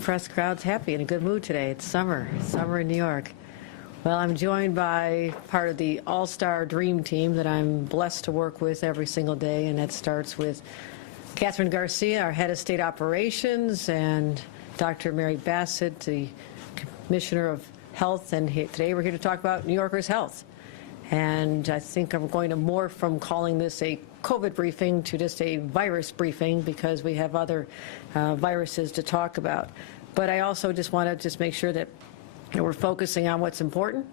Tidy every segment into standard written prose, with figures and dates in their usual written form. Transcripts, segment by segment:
press crowd's happy, in a good mood today. It's summer in New York. Well, I'm joined by part of the all-star dream team that I'm blessed to work with every single day, and that starts with Catherine Garcia, our head of state operations, and Dr. Mary Bassett, the Commissioner of Health, and today we're here to talk about New Yorkers' health. And I think I'm going to morph from calling this a COVID briefing to just a virus briefing because we have other viruses to talk about. But I also just want to make sure that we're focusing on what's important.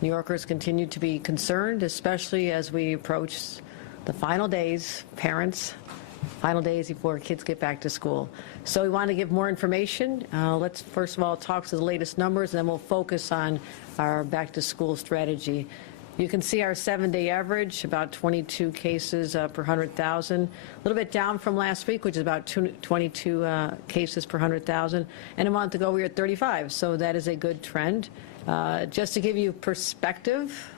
New Yorkers continue to be concerned, especially as we approach the final days, parents, final days before kids get back to school. So we want to give more information. Let's first of all talk to the latest numbers, and then we'll focus on our back-to-school strategy. You can see our 7-day average, about 22 cases per 100,000. A little bit down from last week, which is about 22 cases per 100,000. And a month ago, we were at 35, so that is a good trend. Just to give you perspective,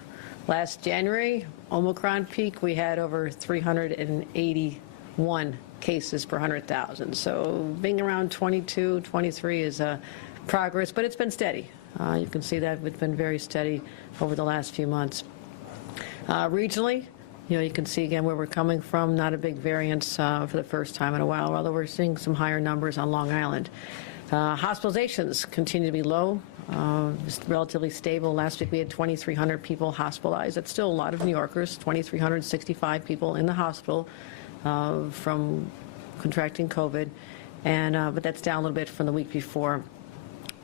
last January, Omicron peak, we had over 381 cases per 100,000. So being around 22, 23 is progress, but it's been steady. You can see that it's been very steady over the last few months. Regionally, you can see again where we're coming from, not a big variance for the first time in a while, although we're seeing some higher numbers on Long Island. Hospitalizations continue to be low, just relatively stable. Last week we had 2,300 people hospitalized. That's still a lot of New Yorkers, 2,365 people in the hospital from contracting COVID, and but that's down a little bit from the week before.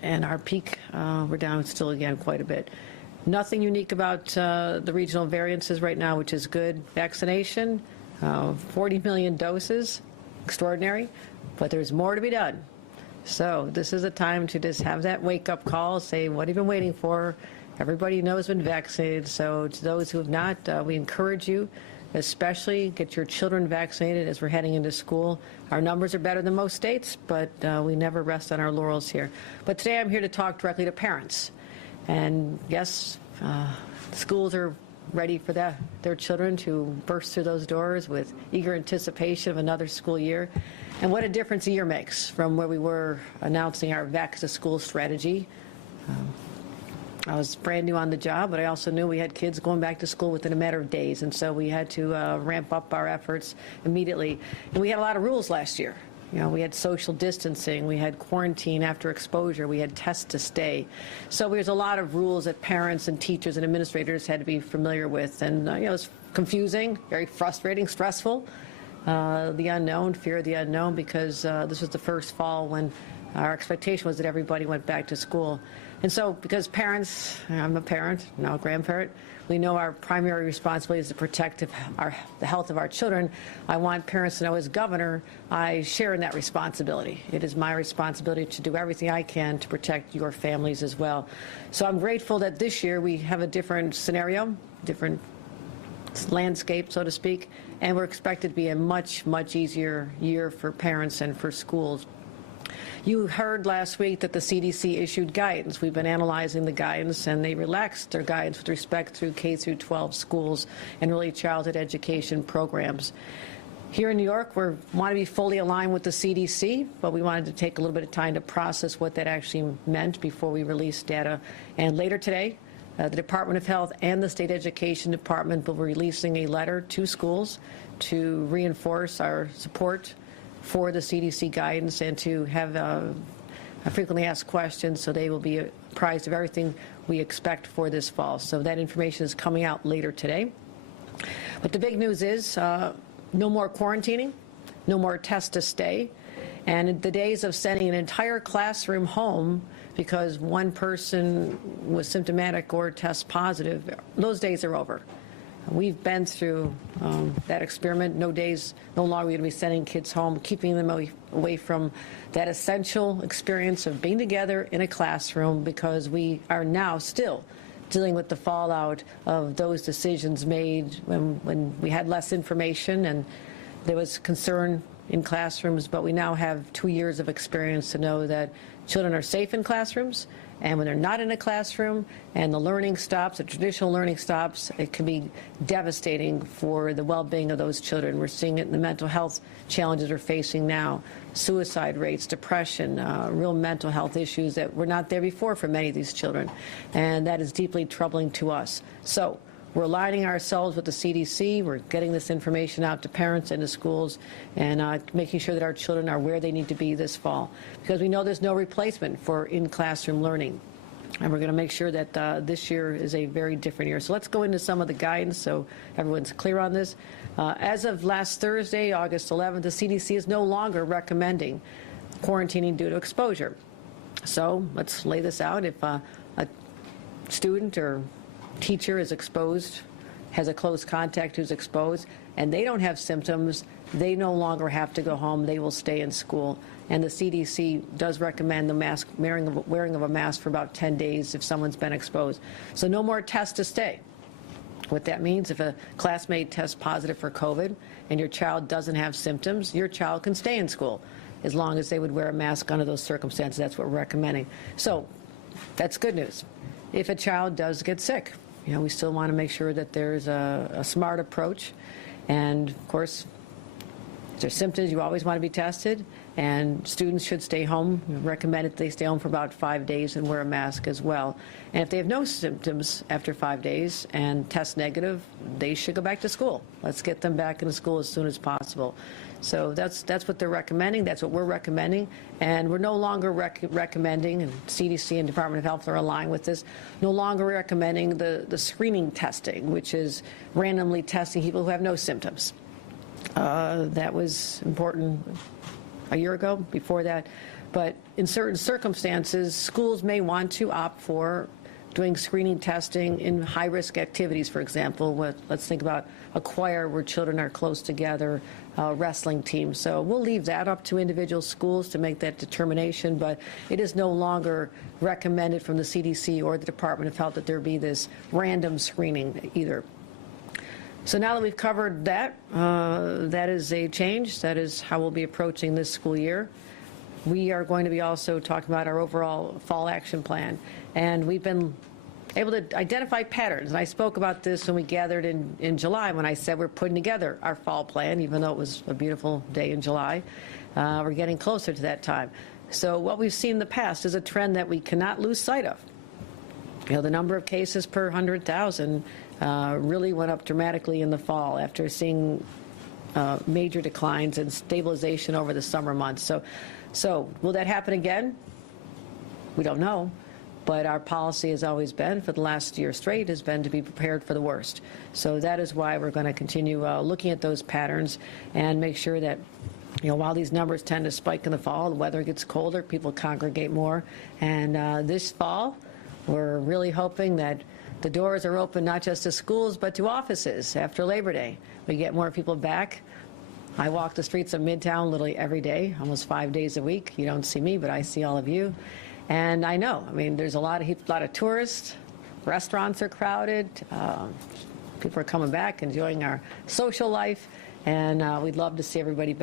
And our peak, we're down still again quite a bit. Nothing unique about the regional variances right now, which is good. Vaccination, 40 million doses, extraordinary, but there's more to be done. So this is a time to just have that wake-up call, say, what have you been waiting for? Everybody knows been vaccinated, so to those who have not, we encourage you, especially get your children vaccinated as we're heading into school. Our numbers are better than most states, but we never rest on our laurels here. But today I'm here to talk directly to parents. And yes, schools are ready for their children to burst through those doors with eager anticipation of another school year. And what a difference a year makes from where we were announcing our back-to-school strategy. I was brand new on the job, but I also knew we had kids going back to school within a matter of days, and so we had to ramp up our efforts immediately. And we had a lot of rules last year. We had social distancing, we had quarantine after exposure, we had test to stay. So there's a lot of rules that parents and teachers and administrators had to be familiar with, and it was confusing, very frustrating, stressful. The unknown, fear of the unknown, because this was the first fall when our expectation was that everybody went back to school. And so, because parents, I'm a parent, now a grandparent, we know our primary responsibility is to protect the health of our children. I want parents to know, as governor, I share in that responsibility. It is my responsibility to do everything I can to protect your families as well. So I'm grateful that this year we have a different scenario, different landscape, so to speak, and we're expected to be a much, much easier year for parents and for schools. You heard last week that the CDC issued guidance. We've been analyzing the guidance, and they relaxed their guidance with respect to K through 12 schools and early childhood education programs. Here in New York, we want to be fully aligned with the CDC, but we wanted to take a little bit of time to process what that actually meant before we release data. And later today, the Department of Health and the State Education Department will be releasing a letter to schools to reinforce our support for the CDC guidance and to have frequently asked questions, so they will be apprised of everything we expect for this fall. So that information is coming out later today. But the big news is no more quarantining, no more test to stay, and the days of sending an entire classroom home because one person was symptomatic or test positive, those days are over. We've been through that experiment. No longer going to be sending kids home, keeping them away from that essential experience of being together in a classroom, because we are now still dealing with the fallout of those decisions made when we had less information and there was concern in classrooms, but we now have 2 years of experience to know that children are safe in classrooms, and when they're not in a classroom and the learning stops, the traditional learning stops, it can be devastating for the well-being of those children. We're seeing it in the mental health challenges we're facing now, suicide rates, depression, real mental health issues that were not there before for many of these children, and that is deeply troubling to us. So we're aligning ourselves with the CDC. We're getting this information out to parents and to schools, and making sure that our children are where they need to be this fall, because we know there's no replacement for in-classroom learning. And we're going to make sure that this year is a very different year. So let's go into some of the guidance so everyone's clear on this. As of last Thursday, August 11th, the CDC is no longer recommending quarantining due to exposure. So let's lay this out. If a student or teacher is exposed, has a close contact who's exposed, and they don't have symptoms, they no longer have to go home. They will stay in school. And the CDC does recommend the wearing of a mask for about 10 days if someone's been exposed. So no more test to stay. What that means, if a classmate tests positive for COVID and your child doesn't have symptoms, your child can stay in school as long as they would wear a mask under those circumstances. That's what we're recommending. So that's good news. If a child does get sick, we still want to make sure that there's a smart approach. And, of course, if there's symptoms, you always want to be tested. And students should stay home. We recommend that they stay home for about 5 days and wear a mask as well. And if they have no symptoms after 5 days and test negative, they should go back to school. Let's get them back into school as soon as possible. So that's what they're recommending. That's what we're recommending. And we're no longer recommending, and CDC and Department of Health are aligned with this, no longer recommending the screening testing, which is randomly testing people who have no symptoms. That was important a year ago, before that. But in certain circumstances, schools may want to opt for doing screening testing in high-risk activities, for example. Let's think about a choir where children are close together, a wrestling team. So we'll leave that up to individual schools to make that determination, but it is no longer recommended from the CDC or the Department of Health that there be this random screening either. So now that we've covered that, that is a change. That is how we'll be approaching this school year. We are going to be also talking about our overall fall action plan. And we've been able to identify patterns. And I spoke about this when we gathered in July, when I said we're putting together our fall plan, even though it was a beautiful day in July. We're getting closer to that time. So what we've seen in the past is a trend that we cannot lose sight of. The number of cases per 100,000 really went up dramatically in the fall after seeing major declines and stabilization over the summer months. So will that happen again? We don't know. But our policy has always been, for the last year straight, has been to be prepared for the worst. So that is why we're going to continue looking at those patterns and make sure that, while these numbers tend to spike in the fall, the weather gets colder, people congregate more. And this fall, we're really hoping that the doors are open not just to schools, but to offices after Labor Day. We get more people back. I walk the streets of Midtown literally every day, almost 5 days a week. You don't see me, but I see all of you. And I know, there's a lot of tourists, restaurants are crowded, people are coming back, enjoying our social life, and we'd love to see everybody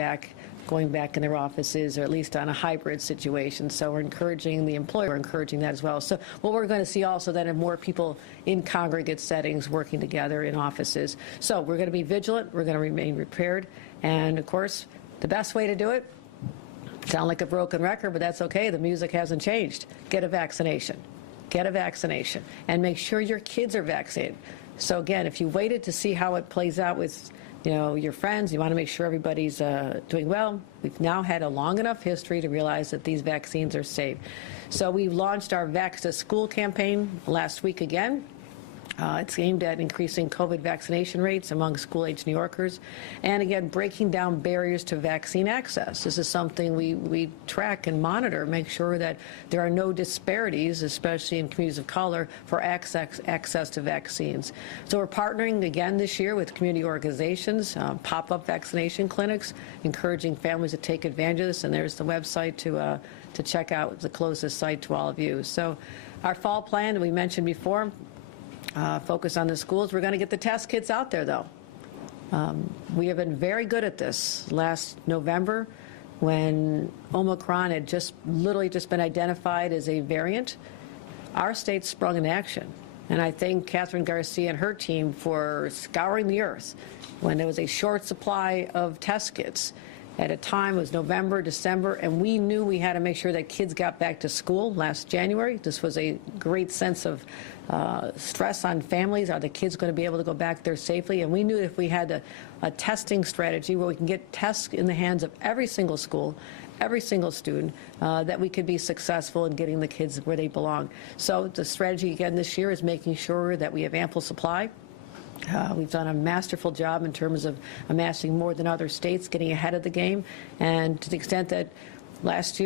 going back in their offices, or at least on a hybrid situation. So we're encouraging the employer, we're encouraging that as well. So what we're going to see also then are more people in congregate settings working together in offices. So we're going to be vigilant, we're going to remain prepared, and of course, the best way to do it, sound like a broken record, but that's okay. The music hasn't changed. Get a vaccination. Get a vaccination. And make sure your kids are vaccinated. So again, if you waited to see how it plays out with your friends, you want to make sure everybody's doing well. We've now had a long enough history to realize that these vaccines are safe. So we've launched our Vax to School campaign last week again. It's aimed at increasing COVID vaccination rates among school-age New Yorkers, and again, breaking down barriers to vaccine access. This is something we track and monitor, make sure that there are no disparities, especially in communities of color, for access to vaccines. So we're partnering again this year with community organizations, pop-up vaccination clinics, encouraging families to take advantage of this, and there's the website to check out, the closest site to all of you. So our fall plan that we mentioned before, focus on the schools. We're going to get the test kits out there, though. we have been very good at this. Last November, when Omicron had literally just been identified as a variant, our state sprung into action. And I thank Catherine Garcia and her team for scouring the earth when there was a short supply of test kits. At a time, it was November, December, and we knew we had to make sure that kids got back to school last January. This was a great sense of stress on families. Are the kids going to be able to go back there safely? And we knew if we had a testing strategy where we can get tests in the hands of every single school, every single student, that we could be successful in getting the kids where they belong. So the strategy again this year is making sure that we have ample supply. We've done a masterful job in terms of amassing more than other states, getting ahead of the game, and to the extent that last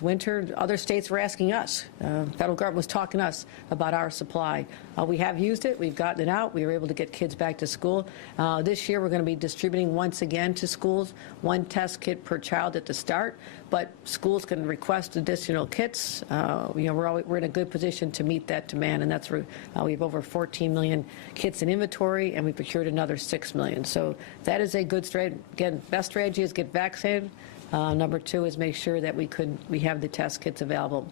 winter, other states were asking us. Federal government was talking to us about our supply. We have used it. We've gotten it out. We were able to get kids back to school. This year, we're going to be distributing once again to schools 1 test kit per child at the start, but schools can request additional kits. We're in a good position to meet that demand, and that's where we have over 14 million kits in inventory, and we procured another 6 million. So that is a good strategy. Again, best strategy is get vaccinated. Number 2 is make sure that we have the test kits available.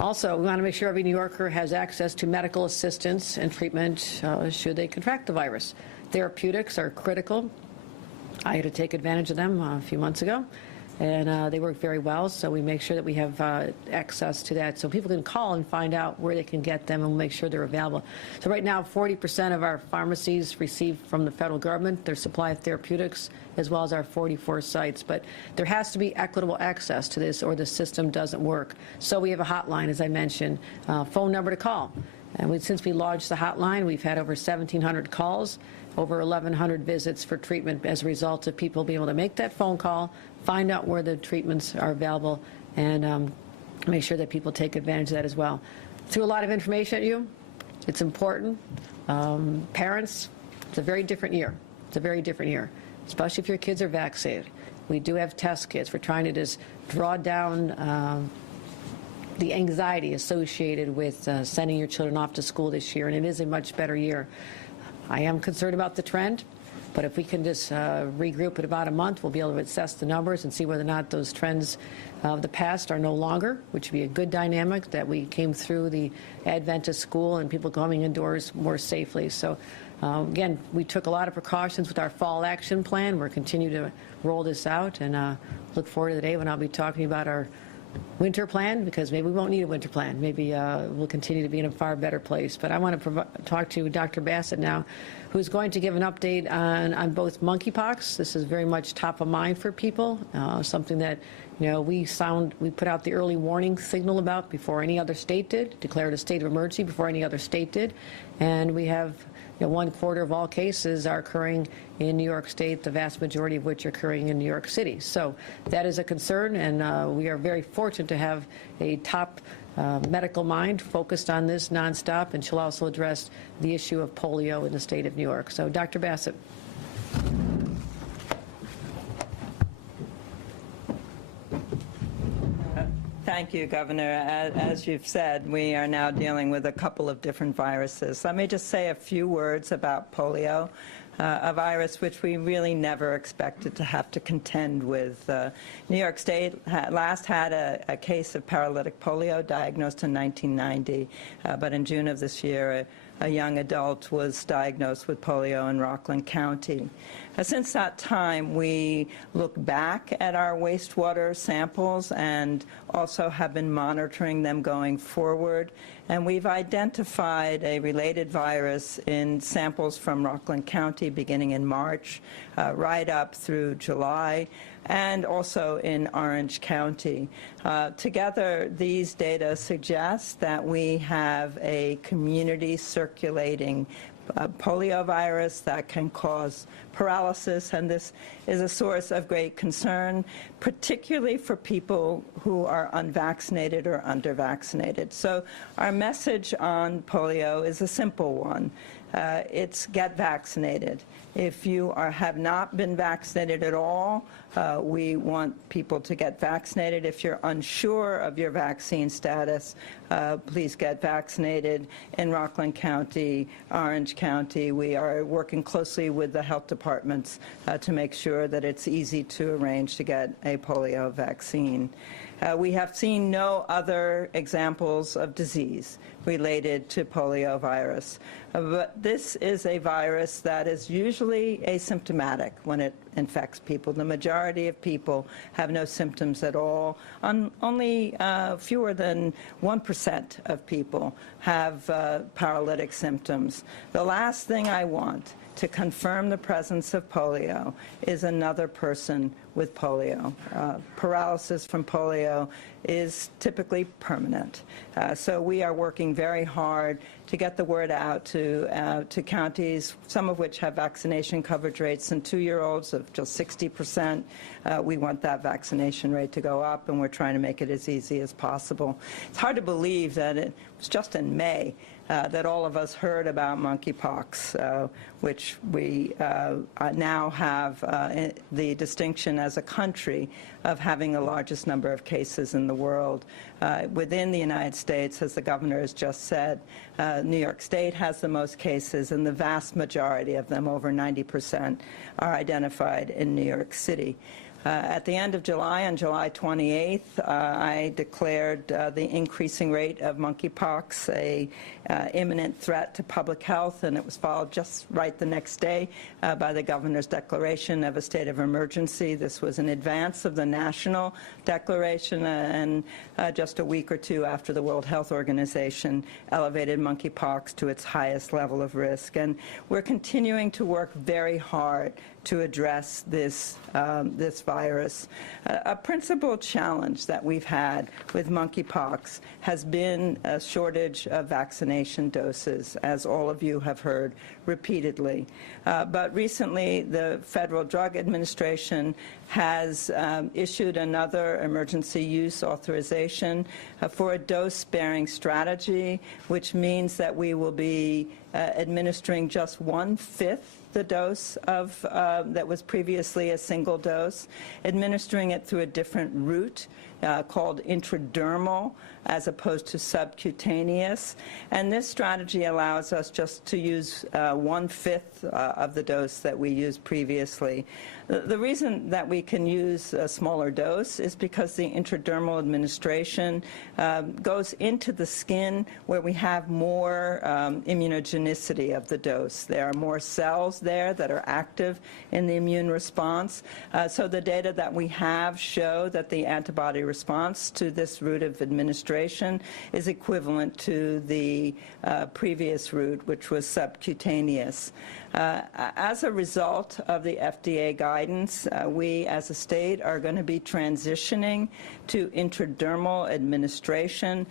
Also, we want to make sure every New Yorker has access to medical assistance and treatment should they contract the virus. Therapeutics are critical. I had to take advantage of them a few months ago, and they work very well, so we make sure that we have access to that so people can call and find out where they can get them, and we'll make sure they're available. So right now, 40% of our pharmacies receive from the federal government their supply of therapeutics, as well as our 44 sites. But there has to be equitable access to this or the system doesn't work. So we have a hotline, as I mentioned, phone number to call. And since we launched the hotline, we've had over 1,700 calls, over 1,100 visits for treatment as a result of people being able to make that phone call, find out where the treatments are available, and make sure that people take advantage of that as well. Threw a lot of information at you. It's important. Parents, it's a very different year. It's a very different year, especially if your kids are vaccinated. We do have test kits. We're trying to just draw down the anxiety associated with sending your children off to school this year, and it is a much better year. I am concerned about the trend, but if we can just regroup in about a month, we'll be able to assess the numbers and see whether or not those trends of the past are no longer, which would be a good dynamic that we came through the advent of school and people coming indoors more safely. So again, we took a lot of precautions with our fall action plan. We're continuing to roll this out, and look forward to the day when I'll be talking about our winter plan, because maybe we won't need a winter plan. Maybe we'll continue to be in a far better place. But I want to talk to Dr. Bassett now, who's going to give an update on both monkeypox. This is very much top of mind for people, something that we put out the early warning signal about before any other state did, declared a state of emergency before any other state did, and we have 1/4 of all cases are occurring in New York State, the vast majority of which are occurring in New York City. So that is a concern, and we are very fortunate to have a top medical mind focused on this nonstop, and she'll also address the issue of polio in the state of New York. So, Dr. Bassett. Thank you, Governor. As you've said, we are now dealing with a couple of different viruses. Let me just say a few words about polio, a virus which we really never expected to have to contend with. New York State last had a case of paralytic polio diagnosed in 1990, but in June of this year, a young adult was diagnosed with polio in Rockland County. Since that time, we look back at our wastewater samples and also have been monitoring them going forward. And we've identified a related virus in samples from Rockland County beginning in March, right up through July, and also in Orange County. Together, these data suggest that we have a community circulating poliovirus that can cause paralysis, and this is a source of great concern, particularly for people who are unvaccinated or undervaccinated. So our message on polio is a simple one. it's get vaccinated. If you have not been vaccinated at all, we want people to get vaccinated. If you're unsure of your vaccine status, please get vaccinated. In Rockland County, Orange County, we are working closely with the health departments to make sure that it's easy to arrange to get a polio vaccine. We have seen no other examples of disease related to poliovirus. But this is a virus that is usually asymptomatic when it infects people. The majority of people have no symptoms at all. Only fewer than 1% of people have paralytic symptoms. The last thing I want to confirm the presence of polio is another person with polio. Paralysis from polio is typically permanent. So we are working very hard to get the word out to counties, some of which have vaccination coverage rates in 2-year-olds of just 60%. We want that vaccination rate to go up, and we're trying to make it as easy as possible. It's hard to believe that it was just in May that all of us heard about monkeypox, which we now have the distinction as a country of having the largest number of cases in the world. Within the United States, as the governor has just said, New York State has the most cases, and the vast majority of them, over 90%, are identified in New York City. At the end of July, on July 28th, I declared the increasing rate of monkeypox a imminent threat to public health, and it was followed just right the next day by the governor's declaration of a state of emergency. This was in advance of the national declaration and just a week or two after the World Health Organization elevated monkeypox to its highest level of risk. And we're continuing to work very hard to address this virus. A principal challenge that we've had with monkeypox has been a shortage of vaccination doses, as all of you have heard repeatedly. But recently, the Federal Drug Administration has issued another emergency use authorization for a dose-sparing strategy, which means that we will be administering just 1/5 the dose of that was previously a single dose, administering it through a different route called intradermal as opposed to subcutaneous. And this strategy allows us just to use 1/5 of the dose that we used previously. The reason that we can use a smaller dose is because the intradermal administration goes into the skin where we have more immunogenicity of the dose. There are more cells there that are active in the immune response. So the data that we have show that the antibody response to this route of administration is equivalent to the previous route, which was subcutaneous. As a result of the FDA guidance, we as a state are going to be transitioning to intradermal administration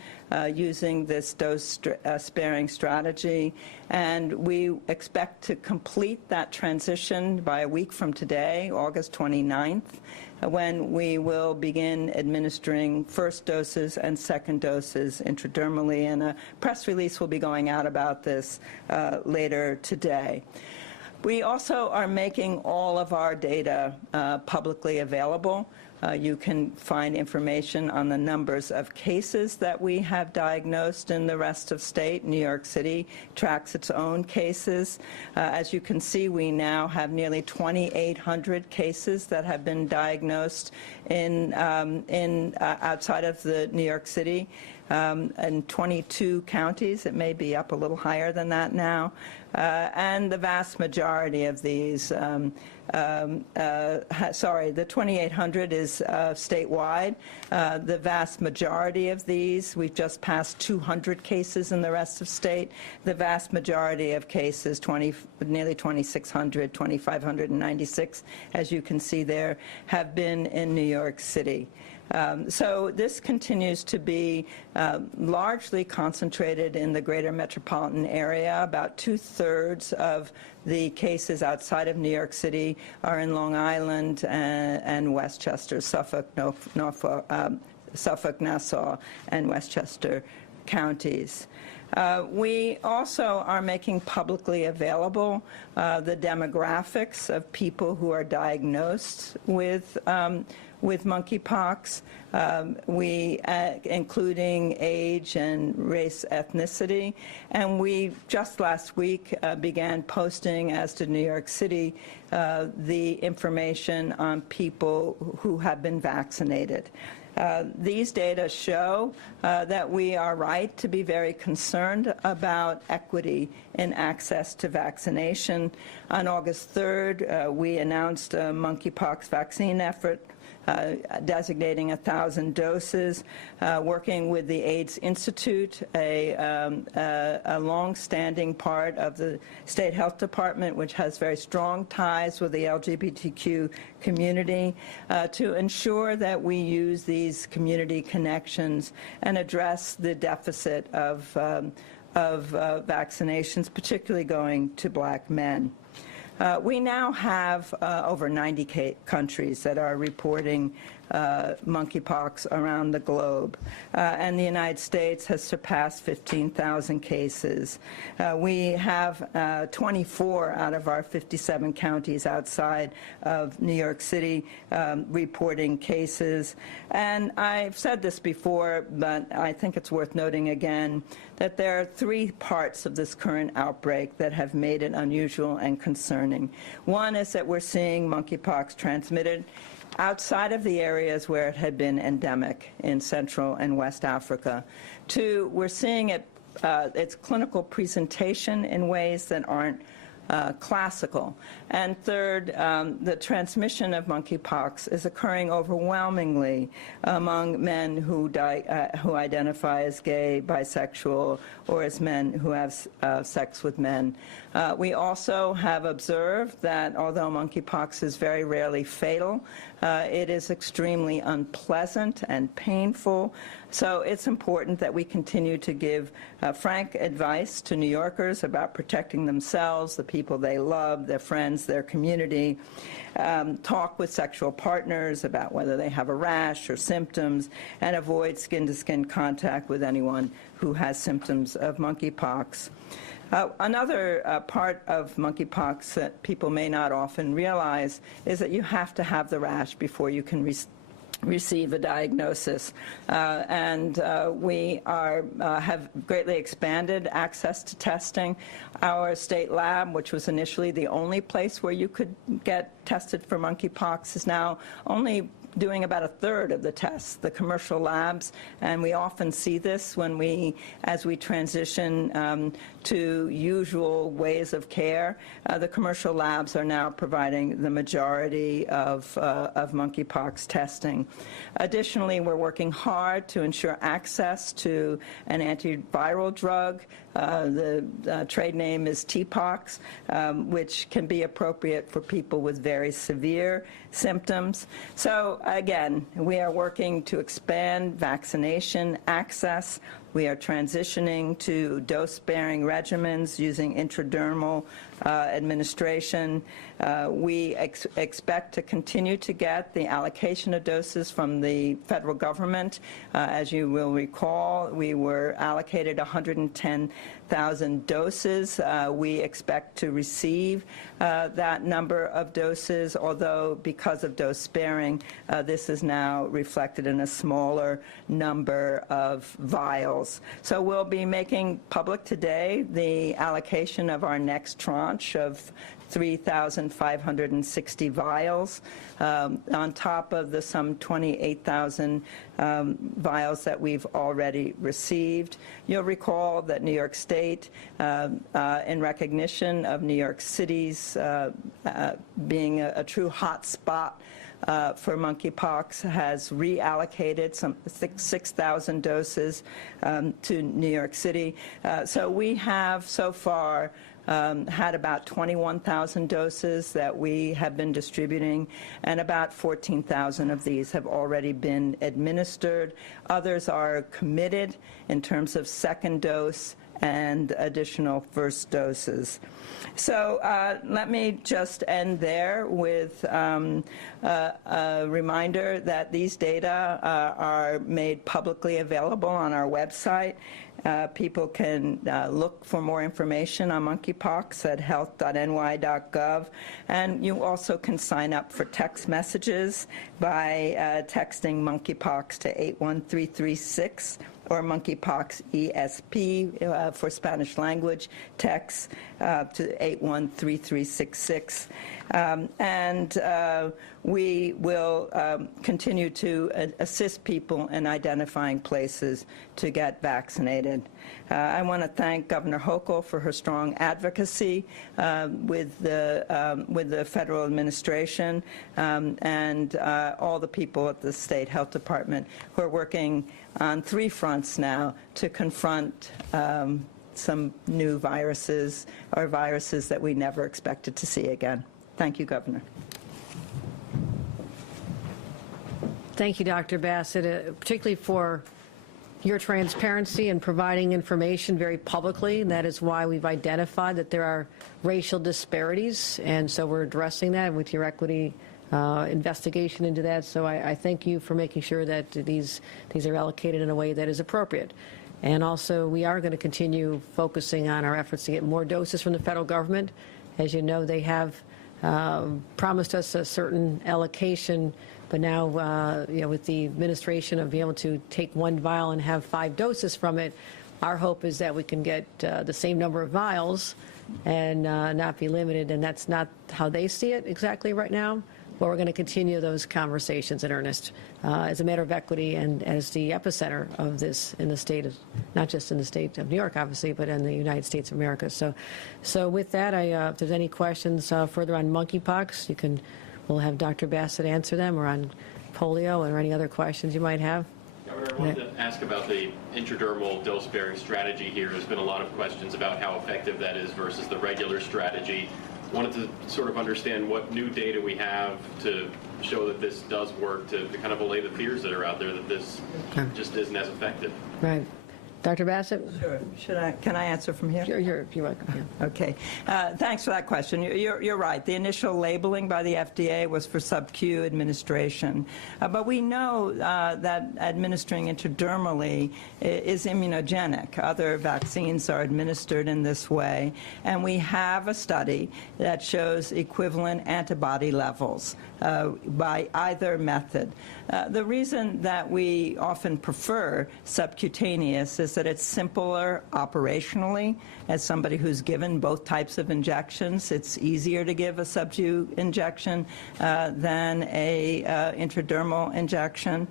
using this dose-sparing strategy, and we expect to complete that transition by a week from today, August 29th, when we will begin administering first doses and second doses intradermally, and a press release will be going out about this later today. We also are making all of our data publicly available. You can find information on the numbers of cases that we have diagnosed in the rest of state. New York City tracks its own cases. As you can see, we now have nearly 2,800 cases that have been diagnosed in outside of the New York City. In 22 counties. It may be up a little higher than that now. And the vast majority of these, the 2,800 is statewide. The vast majority of these, we've just passed 200 cases in the rest of state. The vast majority of cases, nearly 2,600, 2,596, as you can see there, have been in New York City. So this continues to be largely concentrated in the greater metropolitan area. About 2/3 of the cases outside of New York City are in Long Island and Westchester, Suffolk, Nassau, and Westchester, counties. We also are making publicly available the demographics of people who are diagnosed with monkeypox, including age and race ethnicity. And we just last week began posting, as did New York City, the information on people who have been vaccinated. These data show that we are right to be very concerned about equity in access to vaccination. On August 3rd, we announced a monkeypox vaccine effort designating 1,000 doses, working with the AIDS Institute, a long-standing part of the State Health Department, which has very strong ties with the LGBTQ community, to ensure that we use these community connections and address the deficit of vaccinations, particularly going to black men. We now have over 90 countries that are reporting monkeypox around the globe, and the United States has surpassed 15,000 cases. We have 24 out of our 57 counties outside of New York City reporting cases. And I've said this before, but I think it's worth noting again that there are three parts of this current outbreak that have made it unusual and concerning. One is that we're seeing monkeypox transmitted outside of the areas where it had been endemic in Central and West Africa. Two, we're seeing its clinical presentation in ways that aren't classical. And third, the transmission of monkeypox is occurring overwhelmingly among men who identify as gay, bisexual, or as men who have sex with men. We also have observed that although monkeypox is very rarely fatal, it is extremely unpleasant and painful. So it's important that we continue to give frank advice to New Yorkers about protecting themselves, the people they love, their friends, their community, talk with sexual partners about whether they have a rash or symptoms, and avoid skin-to-skin contact with anyone who has symptoms of monkeypox. Another part of monkeypox that people may not often realize is that you have to have the rash before you can receive a diagnosis. We have greatly expanded access to testing. Our state lab, which was initially the only place where you could get tested for monkeypox, is now only doing about a third of the tests, the commercial labs, and we often see this as we transition to usual ways of care. The commercial labs are now providing the majority of monkeypox testing. Additionally, we're working hard to ensure access to an antiviral drug. The trade name is TPOXX, which can be appropriate for people with very severe symptoms. So again, we are working to expand vaccination access. We are transitioning to dose-sparing regimens using intradermal administration. We expect to continue to get the allocation of doses from the federal government. As you will recall, we were allocated 110,000 doses. We expect to receive that number of doses, although because of dose sparing, this is now reflected in a smaller number of vials. So we'll be making public today the allocation of our next tranche of 3,560 vials, on top of the some 28,000 vials that we've already received. You'll recall that New York State, in recognition of New York City's being a true hot spot for monkeypox, has reallocated some 6,000 doses to New York City. So we have so far had about 21,000 doses that we have been distributing, and about 14,000 of these have already been administered. Others are committed in terms of second dose and additional first doses. So let me just end there with a reminder that these data are made publicly available on our website. People can look for more information on monkeypox at health.ny.gov, and you also can sign up for text messages by texting monkeypox to 81336 or monkeypox ESP for Spanish language text to 813366. And we will continue to assist people in identifying places to get vaccinated. I want to thank Governor Hochul for her strong advocacy with the federal administration and all the people at the State Health Department who are working on 3 fronts now to confront some new viruses or viruses that we never expected to see again. Thank you, Governor. Thank you, Dr. Bassett, particularly for your transparency and providing information very publicly. And that is why we've identified that there are racial disparities, and so we're addressing that with your equity investigation into that. So I thank you for making sure that these are allocated in a way that is appropriate. And also, we are going to continue focusing on our efforts to get more doses from the federal government. As you know, they have promised us a certain allocation, but now, with the administration of being able to take 1 vial and have 5 doses from it, our hope is that we can get the same number of vials and not be limited, and that's not how they see it exactly right now. But we're going to continue those conversations in earnest as a matter of equity and as the epicenter of this in the state of, not just in the state of New York, obviously, but in the United States of America. So with that, if there's any questions further on monkeypox, we'll have Dr. Bassett answer them, or on polio or any other questions you might have. Governor, I wanted to ask about the intradermal dose-bearing strategy here. There's been a lot of questions about how effective that is versus the regular strategy. Wanted to sort of understand what new data we have to show that this does work, to kind of allay the fears that are out there that this just isn't as effective. Right. Dr. Bassett? Sure. Can I answer from here? You're welcome. Yeah. Okay. Thanks for that question. You're right. The initial labeling by the FDA was for sub-Q administration. But we know that administering intradermally is immunogenic. Other vaccines are administered in this way. And we have a study that shows equivalent antibody levels by either method. The reason that we often prefer subcutaneous is that it's simpler operationally. As somebody who's given both types of injections, it's easier to give a sub-Q injection than a intradermal injection.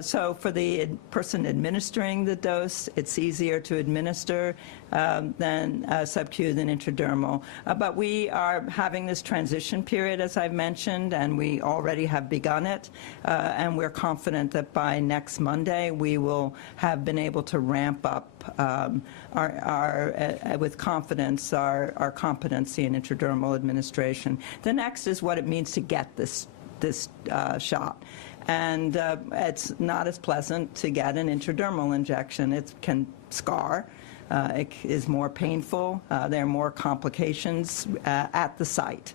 So for the person administering the dose, it's easier to administer than sub-Q than intradermal. But we are having this transition period, as I've mentioned, and we already have begun it. And we're confident that by next Monday, we will have been able to ramp up with confidence our competency in intradermal administration. The next is what it means to get this shot. And it's not as pleasant to get an intradermal injection. It can scar. It is more painful. There are more complications at the site.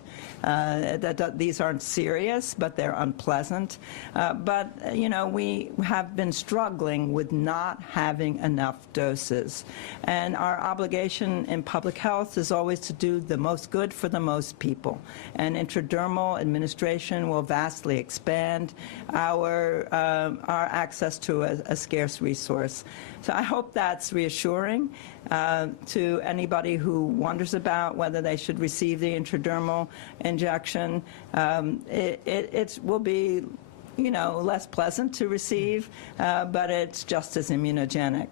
These aren't serious, but they're unpleasant. But we have been struggling with not having enough doses. And our obligation in public health is always to do the most good for the most people. And intradermal administration will vastly expand our access to a scarce resource. So I hope that's reassuring to anybody who wonders about whether they should receive the intradermal injection. It will be, less pleasant to receive, but it's just as immunogenic.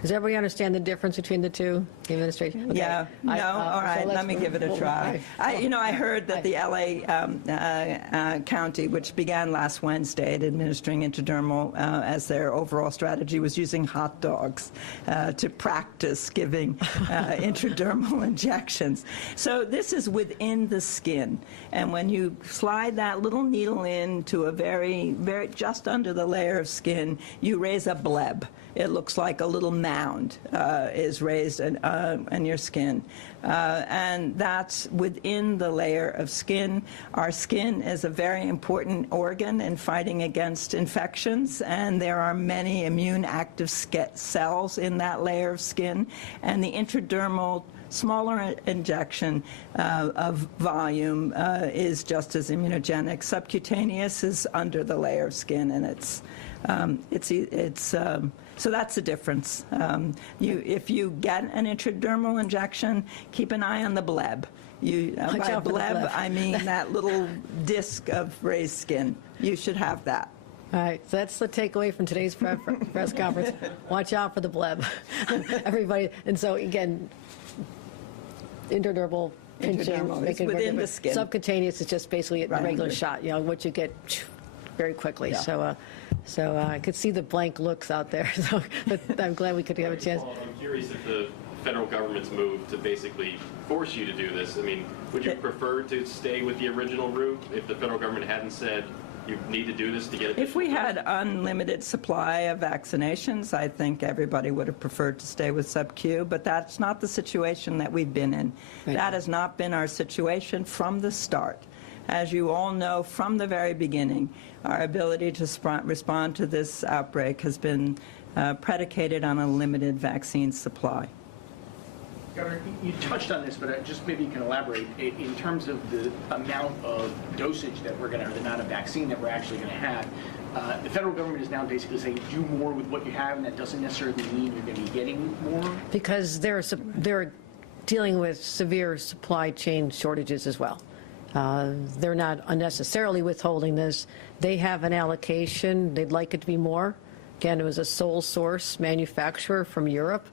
Does everybody understand the difference between the two, the administration? Okay. Yeah. No? All right. Let me give it a try. I heard that the L.A. County, which began last Wednesday at administering intradermal as their overall strategy, was using hot dogs to practice giving intradermal injections. So this is within the skin. And when you slide that little needle into a very, very just under the layer of skin, you raise a bleb. it looks like a little mound is raised in your skin. And that's within the layer of skin. Our skin is a very important organ in fighting against infections, and there are many immune active cells in that layer of skin. And the intradermal smaller injection of volume is just as immunogenic. Subcutaneous is under the layer of skin, and so that's the difference. If you get an intradermal injection, keep an eye on the bleb. By bleb, I mean that little disc of raised skin. You should have that. All right, so that's the takeaway from today's press conference. Watch out for the bleb, everybody. And so again, intradermal pinching, is within the skin. Subcutaneous is just basically a regular shot, what you get very quickly. Yeah. So I could see the blank looks out there. So, but I'm glad we could have a chance. I'm curious if the federal government's move to basically force you to do this. I mean, would you prefer to stay with the original route if the federal government hadn't said you need to do this to get it? If we had unlimited supply of vaccinations, I think everybody would have preferred to stay with sub-Q, but that's not the situation that we've been in. Right. That has not been our situation from the start. As you all know, from the very beginning, our ability to respond to this outbreak has been predicated on a limited vaccine supply. Governor, you touched on this, but just maybe you can elaborate in terms of the amount of dosage that we're going to, or the amount of vaccine that we're actually going to have. The federal government is now basically saying do more with what you have, and that doesn't necessarily mean you're going to be getting more? Because they're dealing with severe supply chain shortages as well. They're not unnecessarily withholding this. They have an allocation. They'd like it to be more. Again, it was a sole source manufacturer from Europe.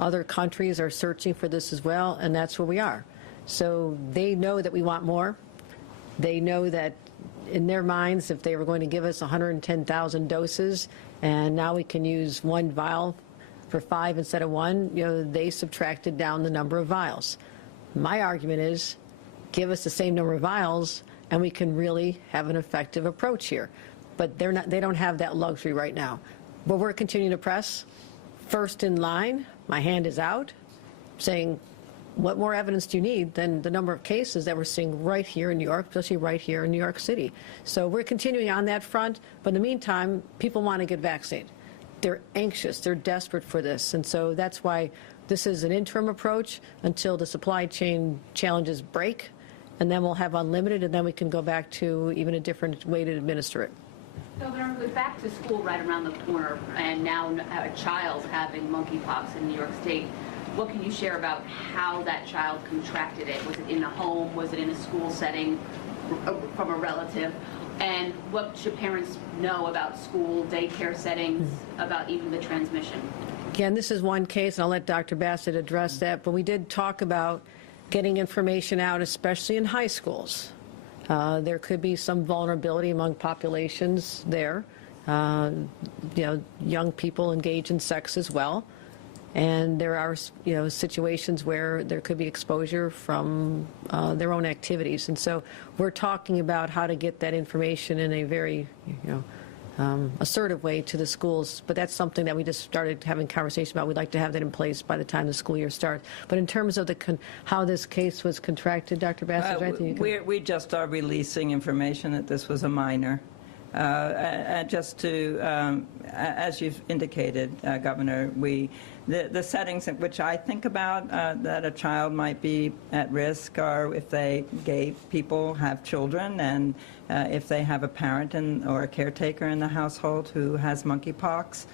Other countries are searching for this as well, and that's where we are. So they know that we want more. They know that in their minds, if they were going to give us 110,000 doses, and now we can use one vial for 5 instead of 1, they subtracted down the number of vials. My argument is, give us the same number of vials, and we can really have an effective approach here. But they don't have that luxury right now. But we're continuing to press. First in line, my hand is out, saying, what more evidence do you need than the number of cases that we're seeing right here in New York, especially right here in New York City? So we're continuing on that front, but in the meantime, people want to get vaccinated. They're anxious, they're desperate for this, and so that's why this is an interim approach until the supply chain challenges break, and then we'll have unlimited, and then we can go back to even a different way to administer it. Governor, with back to school right around the corner, and now a child having monkeypox in New York State, what can you share about how that child contracted it? Was it in a home? Was it in a school setting from a relative? And what should parents know about school, daycare settings, about even the transmission? Again, this is one case, and I'll let Dr. Bassett address that, but we did talk about getting information out, especially in high schools. There could be some vulnerability among populations there. Young people engage in sex as well. And there are, situations where there could be exposure from their own activities. And so we're talking about how to get that information in a very, assertive way to the schools. But that's something that we just started having conversation about. We'd like to have that in place by the time the school year starts. But in terms of how this case was contracted, Dr. Bassett, is there anything you can... We just are releasing information that this was a minor. And just to, as you've indicated, Governor, the settings in which I think about that a child might be at risk are if gay people have children, and if they have a parent or a caretaker in the household who has monkeypox.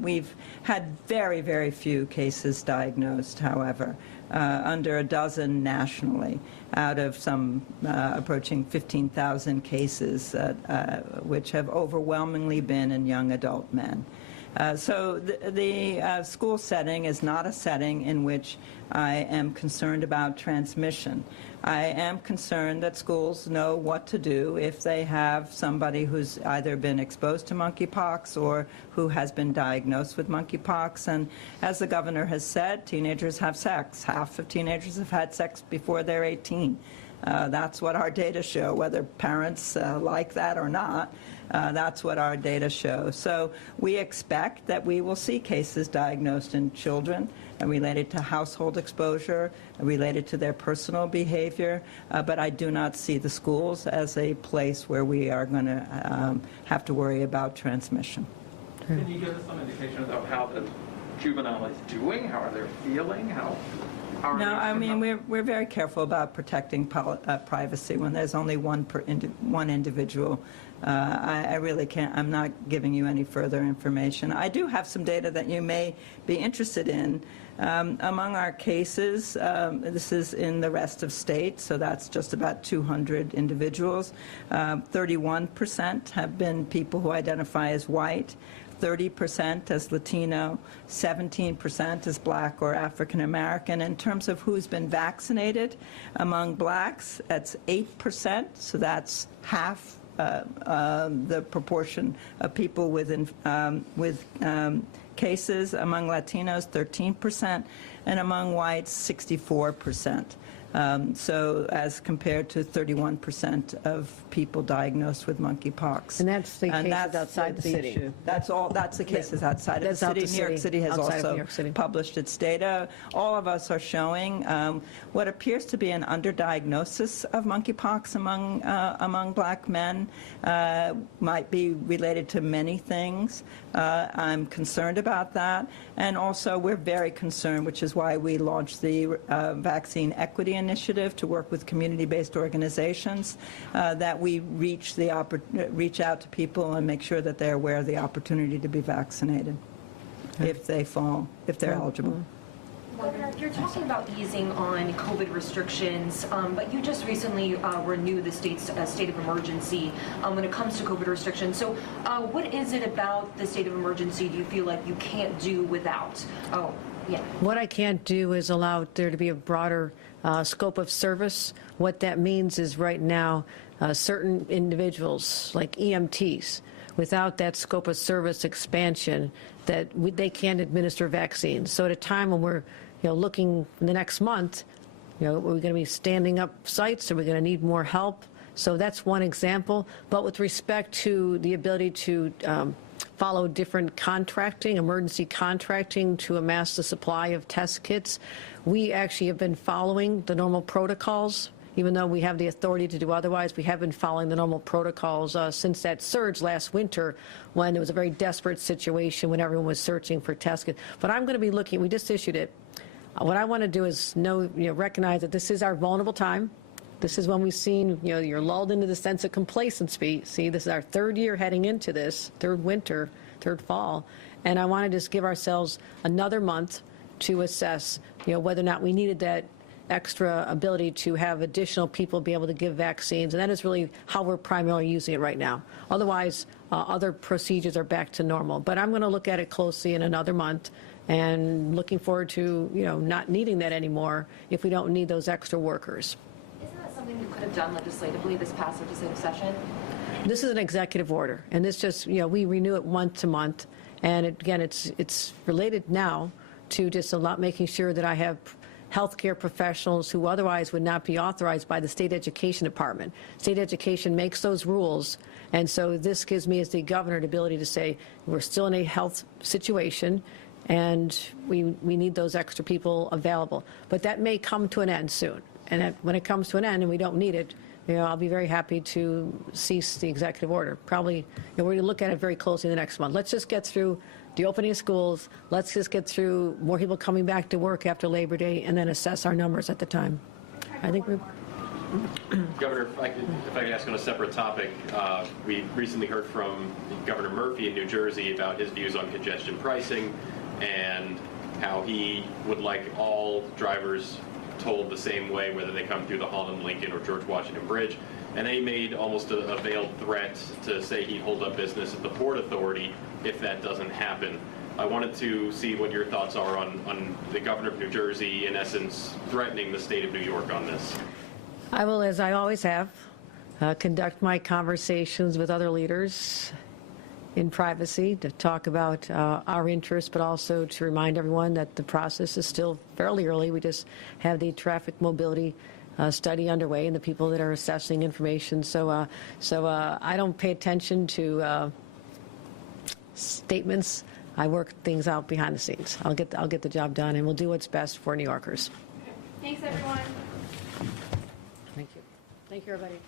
We've had very, very few cases diagnosed, however, under a dozen nationally, out of some approaching 15,000 cases, which have overwhelmingly been in young adult men. So the school setting is not a setting in which I am concerned about transmission. I am concerned that schools know what to do if they have somebody who's either been exposed to monkeypox or who has been diagnosed with monkeypox. And as the governor has said, teenagers have sex. Half of teenagers have had sex before they're 18. That's what our data show, whether parents like that or not. That's what our data shows. So we expect that we will see cases diagnosed in children related to household exposure, related to their personal behavior, but I do not see the schools as a place where we are going to have to worry about transmission. Can you give us some indication of how the juvenile is doing? How are they feeling? How are No, they I mean, feeling? we're very careful about protecting privacy when there's only one individual. I really can't, I'm not giving you any further information. I do have some data that you may be interested in. Among our cases, this is in the rest of states, so that's just about 200 individuals. 31% have been people who identify as white, 30% as Latino, 17% as Black or African American. In terms of who's been vaccinated, among Blacks, that's 8%, so that's half the proportion of people with cases. Among Latinos, 13%, and among whites, 64%. So as compared to 31% of people diagnosed with monkeypox. And that's the cases that's outside the city. issue. That's the cases outside of That's the out city. the New York city, City has outside of New also York City. published its data. All of us are showing what appears to be an underdiagnosis of monkeypox among Black men. Might be related to many things. I'm concerned about that. And also, we're very concerned, which is why we launched the Vaccine Equity Initiative to work with community-based organizations, that we reach out to people and make sure that they're aware of the opportunity to be vaccinated if they're eligible. Governor, you're talking about easing on COVID restrictions, but you just recently renewed the state's state of emergency when it comes to COVID restrictions. So what is it about the state of emergency do you feel like you can't do without? Oh, yeah. What I can't do is allow there to be a broader scope of service. What that means is right now, certain individuals like EMTs, without that scope of service expansion, that they can't administer vaccines. So at a time when we're looking in the next month, we're going to be standing up sites, are we going to need more help? So that's one example. But with respect to the ability to follow different contracting, emergency contracting to amass the supply of test kits, we actually have been following the normal protocols. Even though we have the authority to do otherwise, we have been following the normal protocols since that surge last winter when it was a very desperate situation when everyone was searching for test kits. But I'm going to be looking, we just issued it. What I want to do is recognize that this is our vulnerable time. This is when we've seen, you're lulled into the sense of complacency. See, this is our third year heading into this, third winter, third fall. And I want to just give ourselves another month to assess, whether or not we needed that extra ability to have additional people be able to give vaccines, and that is really how we're primarily using it right now. Otherwise, other procedures are back to normal. But I'm going to look at it closely in another month, and looking forward to not needing that anymore if we don't need those extra workers. Isn't that something you could have done legislatively this past legislative session? This is an executive order, and this just we renew it month to month, and again it's related now to just making sure that I have healthcare professionals who otherwise would not be authorized by the state education department. State education makes those rules, and so this gives me as the governor the ability to say we're still in a health situation and we need those extra people available. But that may come to an end soon, and when it comes to an end and we don't need it, I'll be very happy to cease the executive order. Probably, we're going to look at it very closely in the next month. Let's just get through the opening of schools. Let's just get through more people coming back to work after Labor Day, and then assess our numbers at the time. I think we're... Governor, if I could ask on a separate topic, we recently heard from Governor Murphy in New Jersey about his views on congestion pricing and how he would like all drivers told the same way, whether they come through the Holland, Lincoln, or George Washington Bridge. And then he made almost a veiled threat to say he'd hold up business at the Port Authority if that doesn't happen. I wanted to see what your thoughts are on the governor of New Jersey, in essence, threatening the state of New York on this. I will, as I always have, conduct my conversations with other leaders in privacy to talk about our interests, but also to remind everyone that the process is still fairly early. We just have the traffic mobility study underway and the people that are assessing information. So I don't pay attention to statements. I work things out behind the scenes. I'll get the job done, and we'll do what's best for New Yorkers. Thanks, everyone. Thank you. Thank you, everybody.